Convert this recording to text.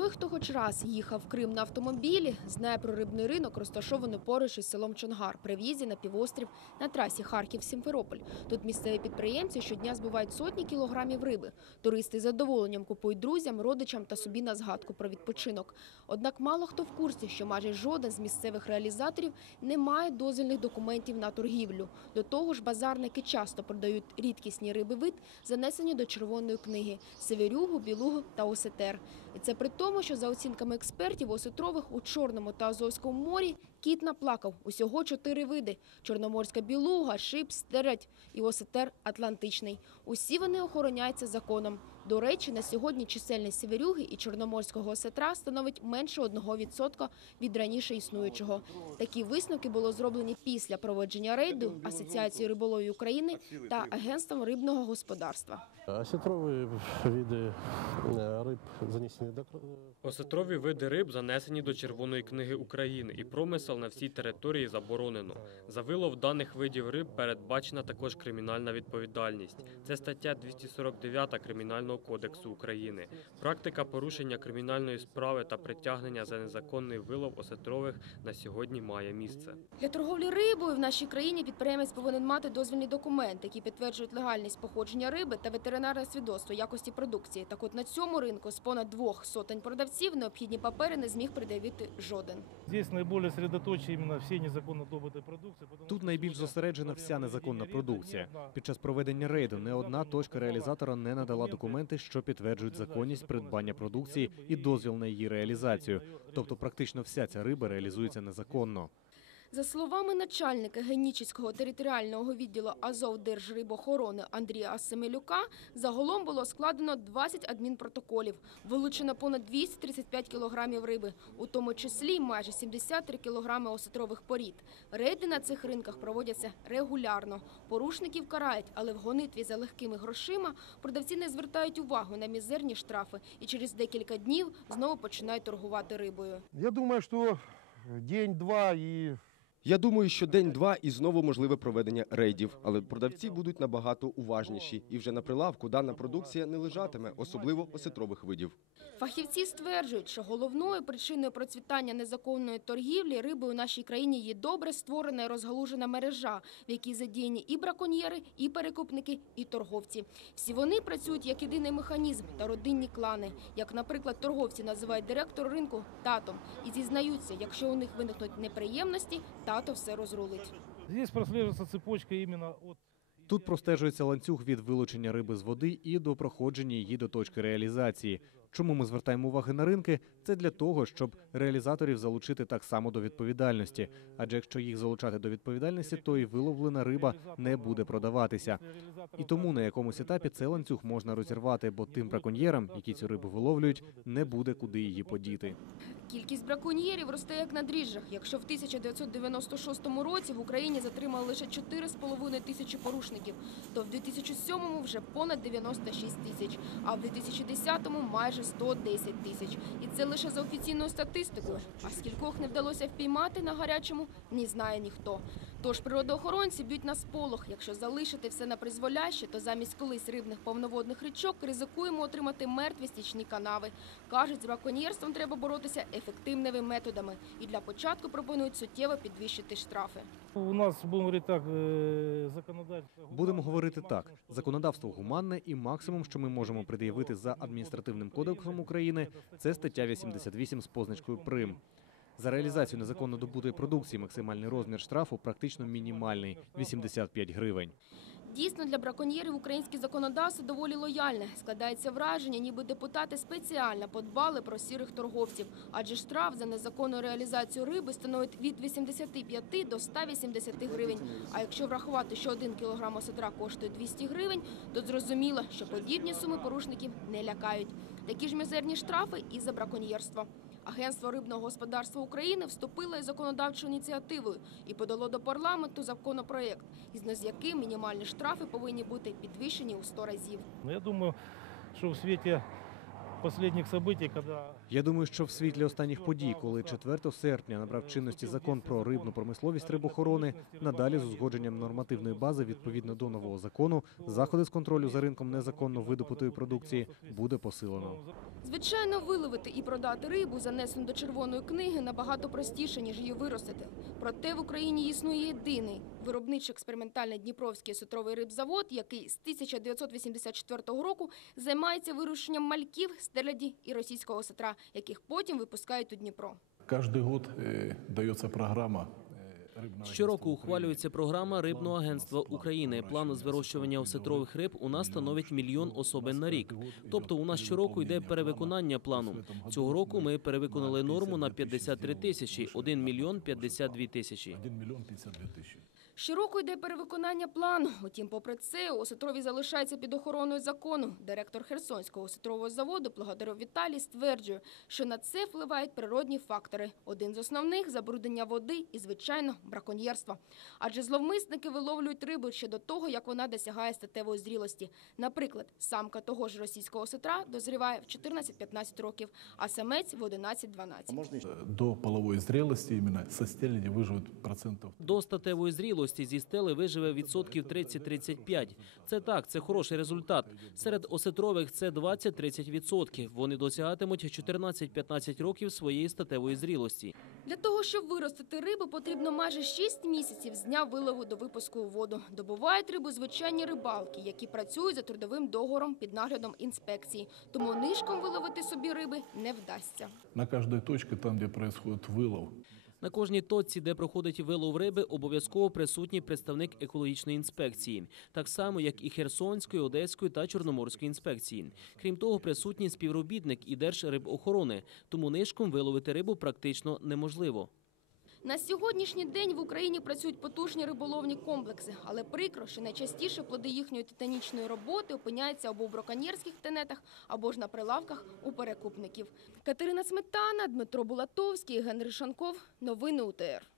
Той, хто хоч раз їхав в Крим на автомобілі, знає про рибний ринок, розташований поруч із селом Чонгар при в'їзді на півострів на трасі Харків-Сімферополь. Тут місцеві підприємці щодня збивають сотні кілограмів риби. Туристи з задоволенням купують друзям, родичам та собі на згадку про відпочинок. Однак мало хто в курсі, що майже жоден з місцевих реалізаторів не має дозвільних документів на торгівлю. До того ж, базарники часто продають рідкісні риби вид, занесені до червоної книги – северюгу, білугу та осетер. І це при тому, що за оцінками експертів осетрових у Чорному та Азовському морі кіт наплакав усього чотири види – чорноморська білуга, шип, стередь і осетер атлантичний. Усі вони охороняються законом. До речі, на сьогодні чисельність северюги і чорноморського осетра становить менше 1% від раніше існуючого. Такі висновки було зроблені після проводження рейду Асоціації риболовів України та Агентством рибного господарства. Осетрові види е, риб занесені до Осетрові види риб занесені до Червоної книги України і промисел на всій території заборонено. За вилов даних видів риб передбачена також кримінальна відповідальність. Це стаття 249 Кримінального кодексу України. Практика порушення кримінальної справи та притягнення за незаконний вилов осетрових на сьогодні має місце. Для торговлі рибою в нашій країні підприємець повинен мати дозвільні документи, які підтверджують легальність походження риби та ветеринарне свідоцтво якості продукції. Так от на цьому ринку з понад двох сотень продавців необхідні папери не зміг пред'явити жоден. Здесь наиболее сосредоточие именно всей незаконно добытой продукции. потому Тут найбільш зосереджена вся незаконна продукція. Під час проведення рейду не одна точка реалізатора не надала документи, що підтверджують законність придбання продукції і дозвіл на її реалізацію. Тобто, практично вся ця риба реалізується незаконно. За словами начальника Генічеського територіального відділу Азовдержрибохорони Андрія Семелюка, загалом було складено 20 адмінпротоколів, вилучено понад 235 кілограмів риби, у тому числі майже 73 кілограми осетрових порід. Рейди на цих ринках проводяться регулярно. Порушників карають, але в гонитві за легкими грошима продавці не звертають увагу на мізерні штрафи і через декілька днів знову починають торгувати рибою. Я думаю, что день-два и Я думаю, що день-два і знову можливе проведення рейдів, але продавці будуть набагато уважніші, і вже на прилавку дана продукція не лежатиме, особливо осетрових видів. Фахівці стверджують, що головною причиною процвітання незаконної торгівлі рибою у нашій країні є добре створена і розгалужена мережа, в якій задіяні і браконьєри, і перекупники, і торговці. Всі вони працюють як єдиний механізм та родинні клани. Як, наприклад, торговці називають директор ринку татом і зізнаються, якщо у них виникнуть неприємності, тато все розрулить. Здесь прослеживается цепочка именно от Тут простежується ланцюг від вилучення риби з води і до проходження її до точки реалізації. Чому ми звертаємо уваги на ринки? Це для того, щоб реалізаторів залучити так само до відповідальності. Адже якщо їх залучати до відповідальності, то і виловлена риба не буде продаватися. І тому на якомусь етапі цей ланцюг можна розірвати, бо тим браконьєрам, які цю рибу виловлюють, не буде куди її подіти. Кількість браконьєрів росте як на дріжджах. Якщо в 1996 році в Україні затримали лише 4,5 тисячі порушників, то в 2007 вже понад 96 тисяч, а в 2010 майже 110 тисяч. І це лише за офіційною статистикою. А скількох не вдалося впіймати на гарячому, ні знає ніхто. Тож природоохоронці б'ють на сполох. Якщо залишити все на призволяще, то замість колись рибних повноводних річок ризикуємо отримати мертві стічні канави. Кажуть, з браконьєрством треба боротися ефективними методами. І для початку пропонують суттєво підвищити штрафи. У нас, будем говорить так, э. Будемо говорити так: законодавство гуманне, і максимум, що ми можемо пред'явити за адміністративним кодексом України, це стаття 88 з позначкою прим. За реалізацію незаконно добутої продукції максимальний розмір штрафу практично мінімальний 85 гривень. Дійсно, для браконьєрів українське законодавство доволі лояльне. Складається враження, ніби депутати спеціально подбали про сірих торговців, адже штраф за незаконну реалізацію риби становить від 85 до 180 гривень. А якщо врахувати, що один кілограм осетра коштує 200 гривень, то зрозуміло, що подібні суми порушників не лякають. Такі ж мізерні штрафи і за браконьєрство. Агентство рибного господарства України вступило із законодавчою ініціативою і подало до парламенту законопроект, із з яким мінімальні штрафи повинні бути підвищені у 100 разів. Но я думаю, що в свете последних событий, когда Я думаю, що в світлі останніх подій, коли 4 серпня набрав чинності закон про рибну промисловість рибохорони, надалі з узгодженням нормативної бази відповідно до нового закону, заходи з контролю за ринком незаконно видобутої продукції буде посилено. Звичайно, виловити і продати рибу, занесену до червоної книги, набагато простіше, ніж її виростити. Проте в Україні існує єдиний виробничо-експериментальний Дніпровський сотровий рибзавод, який з 1984 року займається вирощенням мальків, стеляді і російського сетра, яких потім випускають у Дніпро. Каждый год э, дается программа э, рыбного Щороку агентства ухвалюється Украины. програма Рибного План агентства план України. План з вирощування осетрових риб у нас становить мільйон особин на рік. Тобто у нас щороку йде перевиконання плану. Цього року ми перевиконали норму на 53 тисячі, 1 мільйон 52 тисячі. 1 миллион 52 тысячи. Щороку йде перевиконання плану. Утім, попри це, у осетрові залишається під охороною закону. Директор Херсонського осетрового заводу Благодаров Віталій стверджує, що на це впливають природні фактори. Один з основних забруднення води і, звичайно, браконьєрство. Адже зловмисники виловлюють рибу ще до того, як вона досягає статевої зрілості. Наприклад, самка того ж російського осетра дозріває в 14-15 років, а самець в 11-12. Э, До половой зрелости именно со процентов До статевої зрілості зі стели виживе відсотків 30-35. Це так, це хороший результат. Серед осетрових це 20-30 відсотків. Вони досягатимуть 14-15 років своєї статевої зрілості. Для того, щоб виростити рибу, потрібно майже 6 місяців з дня вилову до випуску у воду. Добувають рибу звичайні рибалки, які працюють за трудовим договором під наглядом інспекції. Тому нишком виловити собі риби не вдасться. на каждой точке, там, где происходит вылов. На кожній точці, де проходить вилов риби, обов'язково присутній представник екологічної інспекції, так само як і Херсонської, Одеської та Чорноморської інспекції. Крім того, присутній співробітник і Держрибохорони, тому нишком виловити рибу практично неможливо. На сьогоднішній день в Україні працюють потужні риболовні комплекси, але прикро, що найчастіше плоди їхньої титанічної роботи опиняються або в браконьєрських тенетах, або ж на прилавках у перекупників. Катерина Сметана, Дмитро Булатовський, Генрій Шанков. Новини УТР.